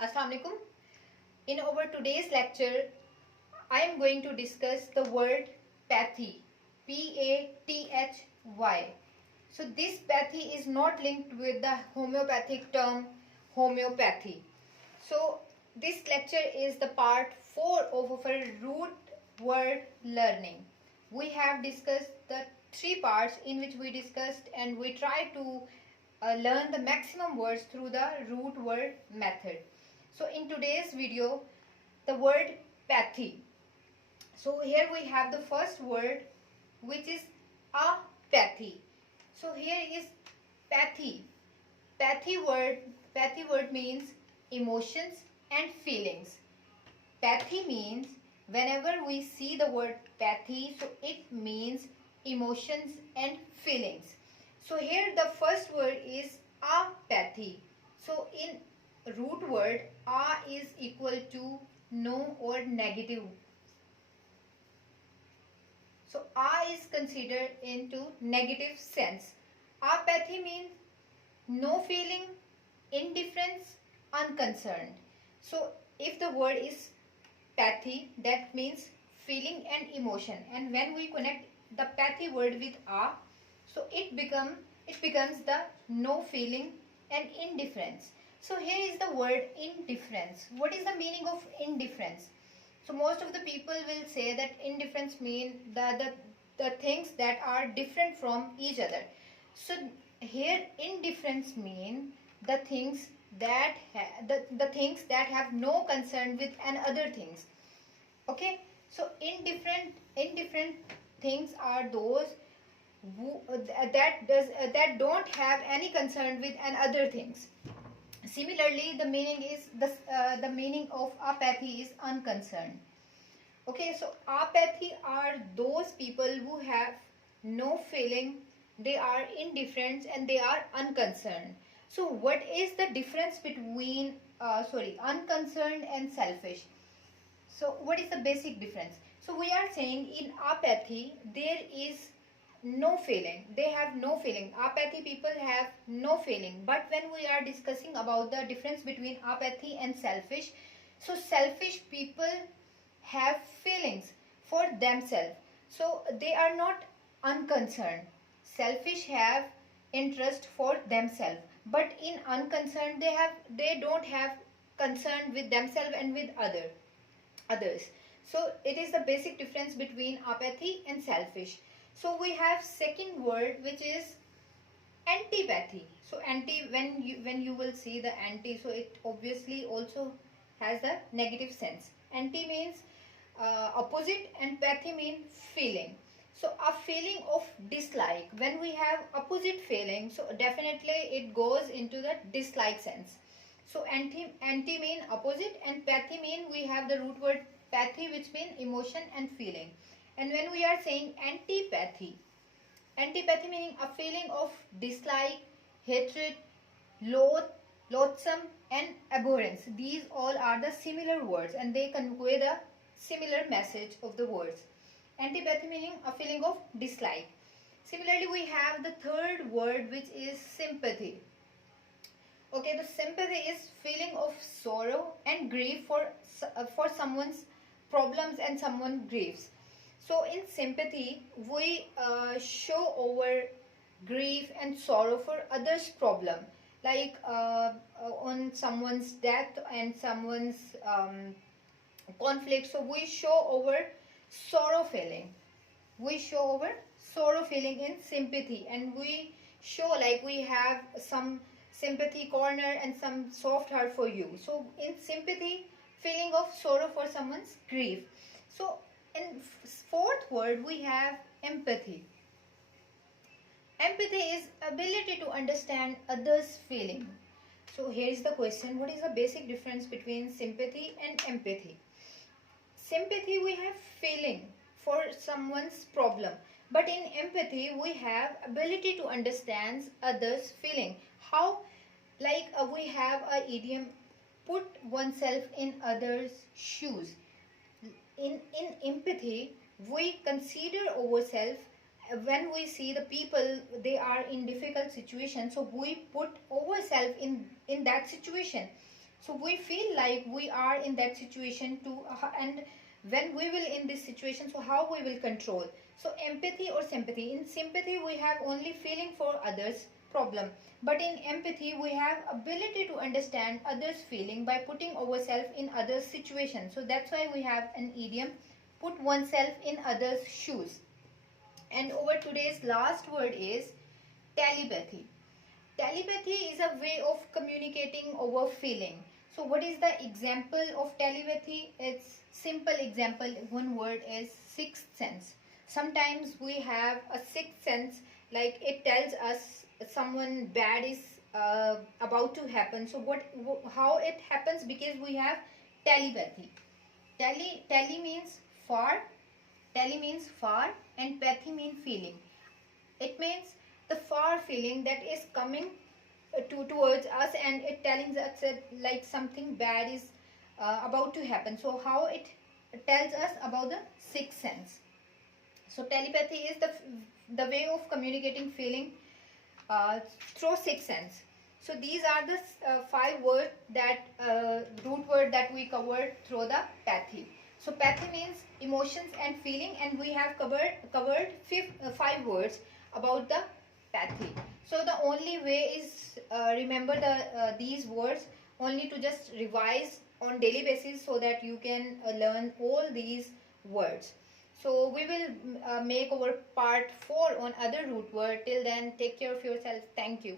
Assalamu alaikum. In our today's lecture, I am going to discuss the word pathy, Pathy. So this pathy is not linked with the homeopathic term homeopathy. So this lecture is the part 4 of our root word learning. We have discussed the 3 parts in which we discussed and we try to learn the maximum words through the root word method. So in today's video, the word pathy. So here we have the first word, which is apathy. So here is pathy. Pathy word means emotions and feelings. Pathy means whenever we see the word pathy, so it means emotions and feelings. So here the first word is apathy. So in root word, a is equal to no or negative. So a is considered into negative sense. Apathy means no feeling, indifference, unconcerned. So if the word is pathy, that means feeling and emotion, and when we connect the pathy word with a, so it becomes the no feeling and indifference. So here is the word indifference. What is the meaning of indifference? So most of the people will say that indifference means the things that are different from each other. So here indifference mean the things that the things that have no concern with other things. Okay, so indifferent things are those who, that don't have any concern with other things. Similarly, the meaning of apathy is unconcerned. Okay, so apathy are those people who have no feeling, they are indifferent and they are unconcerned. So what is the difference between unconcerned and selfish? So what is the basic difference? So we are saying in apathy there is no feeling. They have no feeling. Apathy people have no feeling. But when we are discussing about the difference between apathy and selfish, so selfish people have feelings for themselves. So they are not unconcerned. Selfish have interest for themselves. But in unconcerned they don't have concern with themselves and with others. So it is the basic difference between apathy and selfish. So we have second word, which is antipathy. So anti, when you will see the anti, so it obviously also has the negative sense. Anti means opposite and pathy means feeling. So a feeling of dislike. When we have opposite feeling, so definitely it goes into the dislike sense. So anti mean opposite and pathy mean we have the root word pathy, which mean emotion and feeling. And when we are saying antipathy meaning a feeling of dislike, hatred, loathsome and abhorrence. These all are the similar words and they convey the similar message of the words. Antipathy meaning a feeling of dislike. Similarly, we have the third word, which is sympathy. Okay, the sympathy is feeling of sorrow and grief for someone's problems and someone grieves. So in sympathy, we show our grief and sorrow for others' problem, like on someone's death and someone's conflict. So we show our sorrow feeling. We show our sorrow feeling in sympathy, and we show like we have some sympathy corner and some soft heart for you. So in sympathy, feeling of sorrow for someone's grief. So in fourth word, we have empathy. Empathy is ability to understand others' feeling. So here is the question: what is the basic difference between sympathy and empathy? Sympathy, we have feeling for someone's problem, but in empathy we have ability to understand others' feeling. How? Like we have a idiom, put oneself in others' shoes. In empathy, we consider ourselves when we see the people, they are in difficult situations, so we put ourselves in that situation. So we feel like we are in that situation too, and when we will in this situation, so how we will control. So empathy or sympathy. In sympathy we have only feeling for others problem, but in empathy we have ability to understand others feeling by putting ourselves in others situation. So that's why we have an idiom, put oneself in others shoes. And over today's last word is telepathy. Telepathy is a way of communicating over feeling. So what is the example of telepathy? It's simple example. One word is sixth sense. Sometimes we have a sixth sense, like it tells us someone bad is about to happen. So how it happens? Because we have telepathy. Tele means far. Tele means far, and pathy means feeling. It means the far feeling that is coming towards us, and it telling us that like something bad is about to happen. So how it tells us about the sixth sense. So telepathy is the way of communicating feeling through sixth sense. So these are the five words that root word that we covered through the pathy. So pathy means emotions and feeling, and we have covered five words about the pathy. So the only way is remember these words only to just revise on daily basis so that you can learn all these words. So we will make our part 4 on other root word. Till then, take care of yourself. Thank you.